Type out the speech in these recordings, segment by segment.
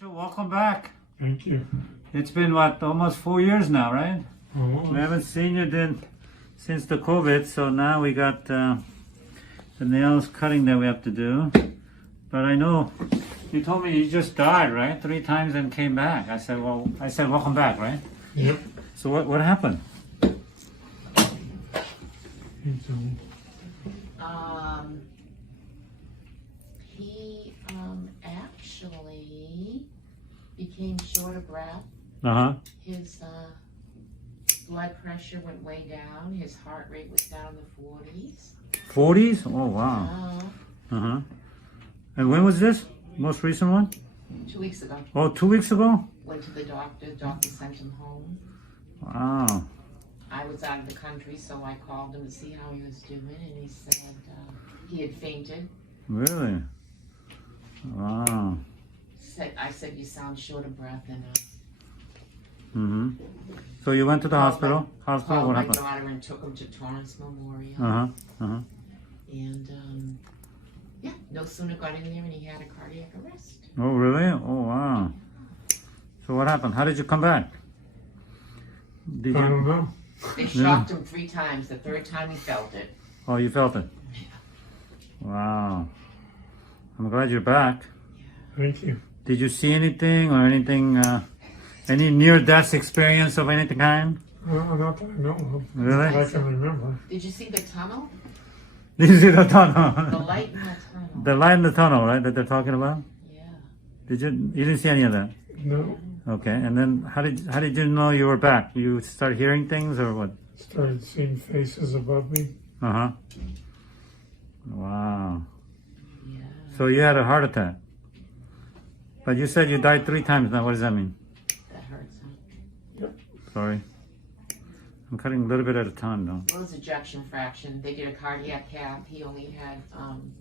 Mitchell, welcome back. Thank you. It's been what, almost 4 years now, right? Almost. We haven't seen you since the COVID, so now we got the nails cutting that we have to do. But I know you told me you just died, right? 3 times and came back. I said welcome back, right? Yep. So what happened? He actually became short of breath. Uh-huh. His blood pressure went way down. His heart rate was down in the 40s. 40s? Oh, wow. Uh-huh. And when was this? Most recent one? 2 weeks ago. Oh, 2 weeks ago? Went to the doctor. Doctor sent him home. Wow. I was out of the country, so I called him to see how he was doing, and he said he had fainted. Really? Wow. I said, you sound short of breath, and Mm-hmm. So you went to the hospital? called What my happened? daughter and took him to Toenail Memorial. Uh-huh. Uh-huh. And yeah, no sooner got in there and he had a cardiac arrest. Oh, really? Oh, wow. So what happened? How did you come back? Did I don't you? know. They shocked him 3 times. The 3rd time he felt it. Oh, you felt it? Wow. I'm glad you're back. Thank you. Did you see anything or anything, any near-death experience of any kind? Well, not that I know of. Really? I can remember. Did you see the tunnel? Did you see the The tunnel? light in the tunnel. The light in the tunnel, right, that they're talking about? Yeah. You didn't see any of that? No. Okay, and then how did you know you were back? You start hearing things or what? Started seeing faces above me. Uh-huh. Wow. Yeah. So you had a heart attack. But you said you died 3 times now. What does that mean? That hurts, huh? Sorry. I'm cutting a little bit at a time though. Well, his ejection fraction, they did a cardiac cath. He only had,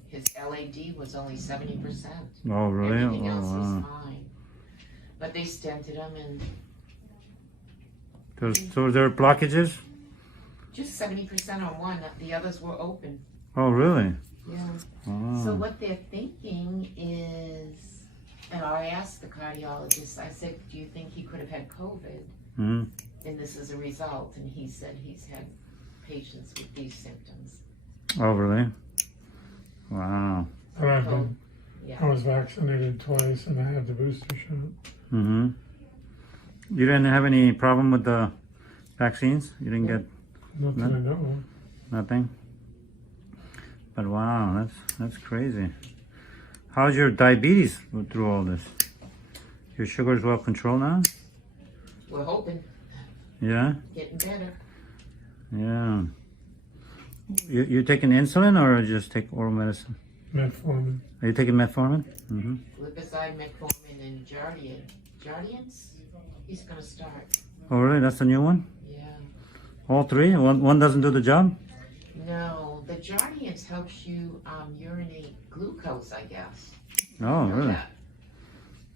his LAD was only 70%. Oh, really? Everything Oh, else wow. was fine. But they stented him and So there are blockages? just 70% on one. The others were open. Oh, really? Yeah. Oh. So what they're thinking is, and I asked the cardiologist, I said, do you think he could have had COVID? Hmm. And this is a result. And he said he's had patients with these symptoms. Oh, really? Wow. But I've been, Yeah. I was vaccinated twice and I had the booster shot. Mm-hmm. You didn't have any problem with the vaccines? You didn't get Not that I know of. nothing? But wow, that's crazy. How's your diabetes through all this? Your sugar's well controlled now? We're hoping. Yeah? Getting better. Yeah. You taking insulin or just take oral medicine? Metformin. Are you taking metformin? Mm-hmm. Glipizide, metformin, and Jardian. Jardians? He's gonna start. Oh, really? That's the new one? Yeah. All 3? One doesn't do the job? No, the Jardians helps you urinate glucose, I guess. Oh, You know really? that.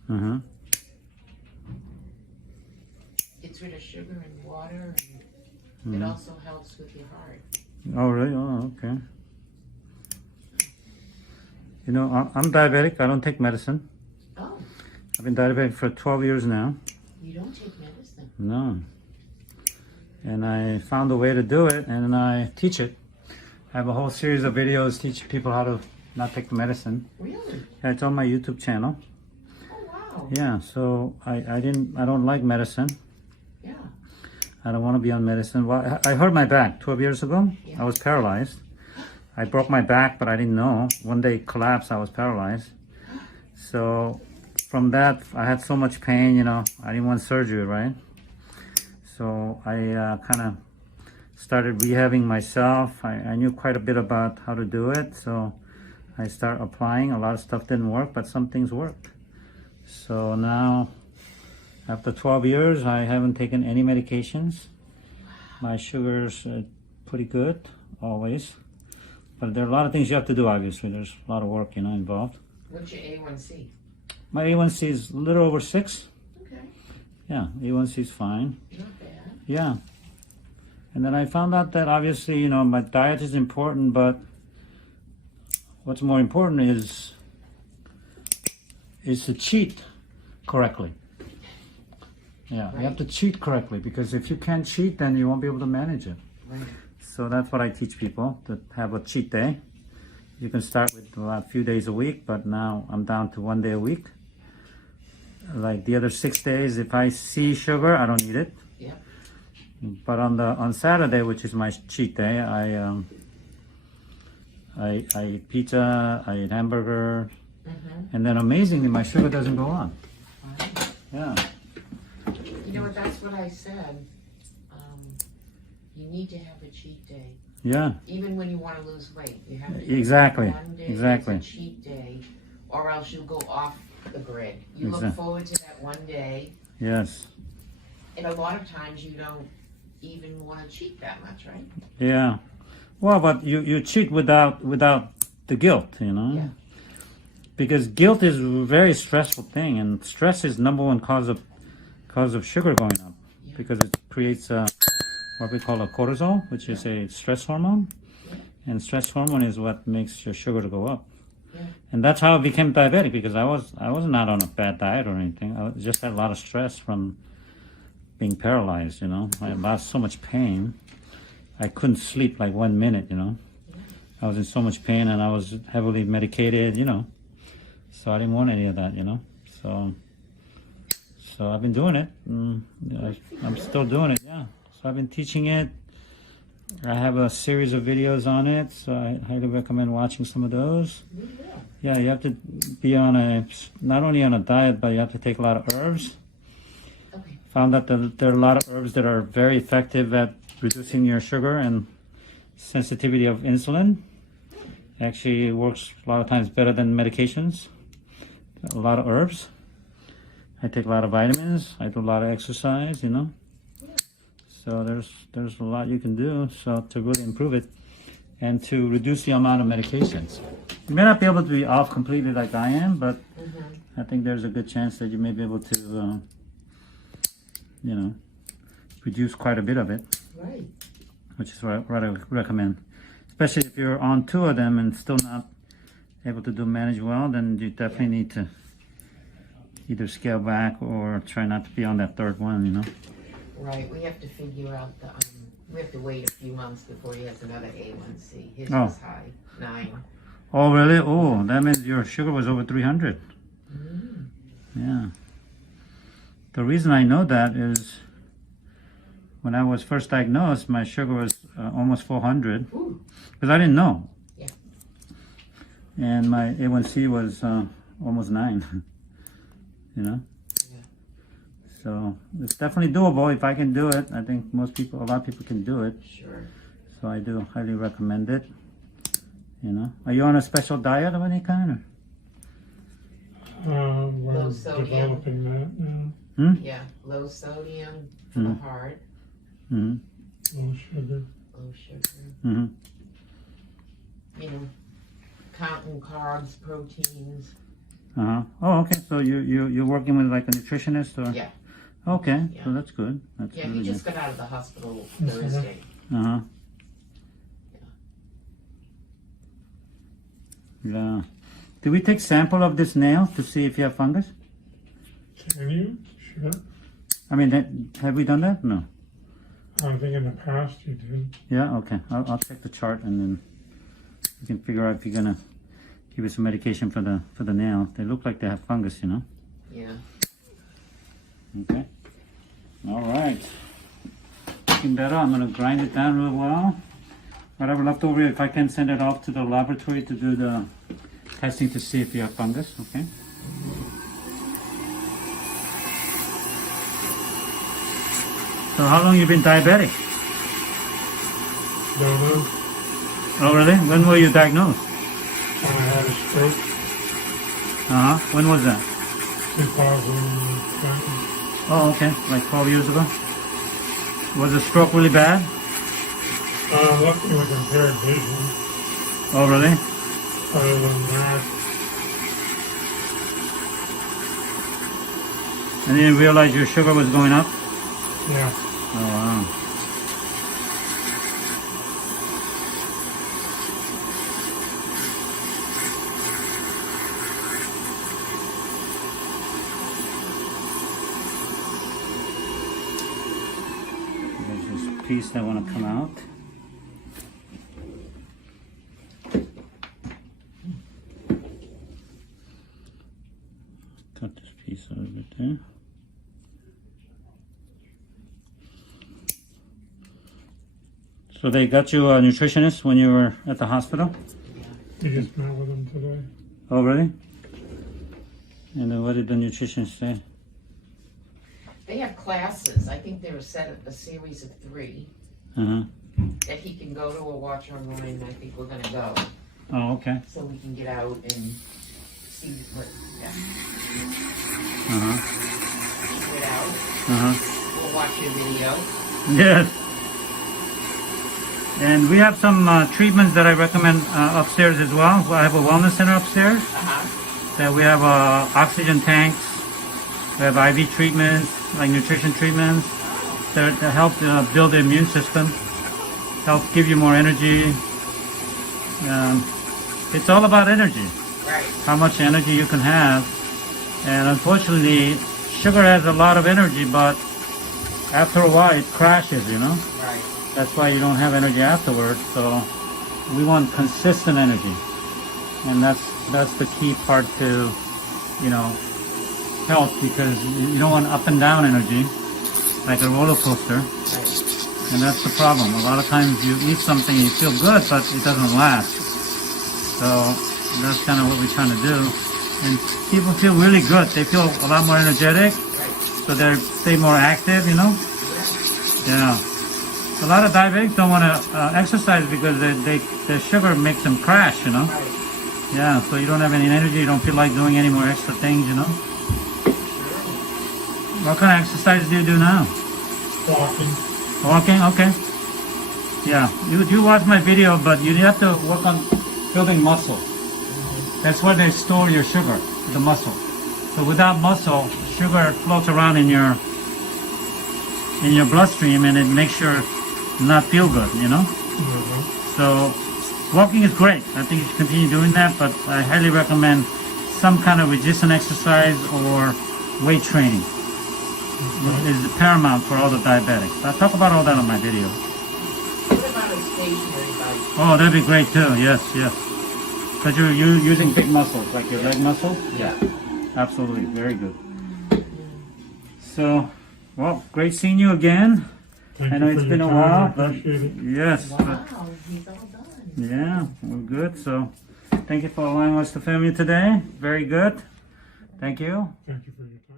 Uh-huh. Gets rid of sugar and water, and it also helps with your heart. Oh, really? Oh, okay. You know, I'm diabetic. I don't take medicine. Oh, I've been diabetic for 12 years now. you don't take medicine. No. And I found a way to do it, and I teach it. I have a whole series of videos teaching people how to not take the medicine. Really? Yeah, it's on my YouTube channel. Oh, wow. Yeah, so I don't like medicine. Yeah. I don't want to be on medicine. Well, I hurt my back 12 years ago. Yeah. I was paralyzed. I broke my back, but I didn't know. One day it collapsed, I was paralyzed. So from that, I had so much pain, you know, I didn't want surgery, right? So I kind of started rehabbing myself. I knew quite a bit about how to do it. So I started applying. A lot of stuff didn't work, but some things worked. So now, after 12 years, I haven't taken any medications. My sugar's pretty good, always. But there are a lot of things you have to do, obviously. There's a lot of work, you know, involved. What's your A1C? My A1C is a little over 6. Okay. Yeah, A1C is fine. Not bad. Yeah. And then I found out that obviously, you know, my diet is important, but what's more important is to cheat correctly. Yeah, you have to cheat correctly, because if you can't cheat, then you won't be able to manage it. Right. So that's what I teach people, to have a cheat day. You can start with a few days a week, but now I'm down to 1 day a week. Like the other 6 days, if I see sugar, I don't eat it. Yeah. But on Saturday, which is my cheat day, I eat pizza, I eat hamburger, and then amazingly, my sugar doesn't go up. Right. Yeah. You know what, that's what I said. You need to have a cheat day. Yeah. Even when you want to lose weight, you have to Exactly. have one day Exactly. as a cheat day, or else you'll go off the grid. You look Exact- forward to that one day, Yes. and a lot of times you don't even want to cheat that much, right? Yeah. Well, but you cheat without the guilt, you know? Yeah. Because guilt is a very stressful thing, and stress is number one cause of sugar going up, Yeah. because it creates what we call a cortisol, which is a stress hormone, Yeah. and stress hormone is what makes your sugar to go up. Yeah. And that's how I became diabetic, because I was not on a bad diet or anything. I just had a lot of stress from being paralyzed, you know. I lost so much pain. I couldn't sleep like 1 minute, you know. I was in so much pain, and I was heavily medicated, you know. So I didn't want any of that, you know. So I've been doing it. I'm still doing it, yeah. So I've been teaching it. I have a series of videos on it, so I highly recommend watching some of those. Yeah, you have to be on not only on a diet, but you have to take a lot of herbs. Okay. Found that there are a lot of herbs that are very effective at reducing your sugar and sensitivity of insulin. Actually, it works a lot of times better than medications. A lot of herbs. I take a lot of vitamins. I do a lot of exercise, you know. So there's a lot you can do to really improve it and to reduce the amount of medications. You may not be able to be off completely like I am, but I think there's a good chance that you may be able to, you know, reduce quite a bit of it, Right. which is what I recommend. Especially if you're on 2 of them and still not able to manage well, then you definitely need to either scale back or try not to be on that 3rd one, you know. Right. We have to figure out we have to wait a few months before he has another A1C. His Oh. was high, 9. Oh, really? Oh, that means your sugar was over 300. Mm. Yeah. The reason I know that is when I was first diagnosed, my sugar was almost 400, Ooh. because I didn't know. Yeah. And my A1C was almost 9, you know? Yeah. So it's definitely doable. If I can do it, I think a lot of people can do it. Sure. So I do highly recommend it. You know, are you on a special diet of any kind? We're Low sodium. developing that now. Or? Yeah. Low sodium for the heart. Mm-hmm. Low sugar. Low sugar. Mm-hmm. You know, counting carbs, proteins. Uh-huh. Oh, okay. So you're working with like a nutritionist, or? Yeah. Okay. Yeah. So that's good. That's Yeah, really he good. just got out of the hospital Yes, Thursday. Uh-huh. Yeah. Do we take sample of this nail to see if you have fungus? Can you? Sure. I mean, have we done that? No. I think in the past you did. Yeah. Okay. I'll check the chart, and then we can figure out if you're gonna give you some medication for the nail. They look like they have fungus, you know. Yeah. Okay. All right. Looking better. I'm gonna grind it down real well. Whatever left over, if I can send it off to the laboratory to do the testing to see if you have fungus. Okay. So how long you been diabetic? Don't know. Oh really? When were you diagnosed? When I had a stroke, When was that? 2020. Oh okay, like 12 years ago. Was the stroke really bad? Luckily with impaired vision. Oh really? Other than that, And you didn't realize your sugar was going up? yeah. Oh wow. piece that want to come out. Cut this piece out of it there. So they got you a nutritionist when you were at the hospital? You just met with him today. Oh, really? And then what did the nutritionist say? They have classes. I think they're a series of 3 Uh-huh. that he can go to or watch online. I think we're gonna go Oh, okay. so we can get out and see what. Yeah, Uh-huh. get out. Uh-huh. We'll watch your video. Yes. And we have some treatments that I recommend upstairs as well. I have a wellness center upstairs. That we have oxygen tanks. We have IV treatments, like nutrition treatments, that help build the immune system, help give you more energy. It's all about energy, Right. how much energy you can have. And unfortunately, sugar has a lot of energy, but after a while it crashes, you know? Right. That's why you don't have energy afterwards. So we want consistent energy, and that's the key part to, you know, health, because you don't want up and down energy like a roller coaster, Right. and that's the problem. A lot of times you eat something and you feel good, but it doesn't last. So that's kind of what we're trying to do, and people feel really good. They feel a lot more energetic, so they stay more active, you know. Yeah. A lot of diabetics don't want to exercise because their sugar makes them crash, you know. Right. Yeah, so you don't have any energy, you don't feel like doing any more extra things, you know. What kind of exercise do you do now? Walking. Walking? Okay. Yeah, you watch my video, but you have to work on building muscle. That's where they store your sugar, the muscle. So without muscle, sugar floats around in your bloodstream, and it makes you not feel good, you know. So walking is great. I think you should continue doing that, but I highly recommend some kind of resistance exercise or weight training. Is paramount for all the diabetics. I talk about all that on my video. What about a stationary bike? Oh, that'd be great too. Yes, yes. Because you're using big muscles, like your leg muscles. Yeah. Absolutely, very good. So, well, great seeing you again. Thank I know you for it's your been a time. I while, but appreciate it. yes, but Wow, he's all done. yeah, we're good. So, thank you for allowing us to film you today. Very good. Thank you. Thank you for your time.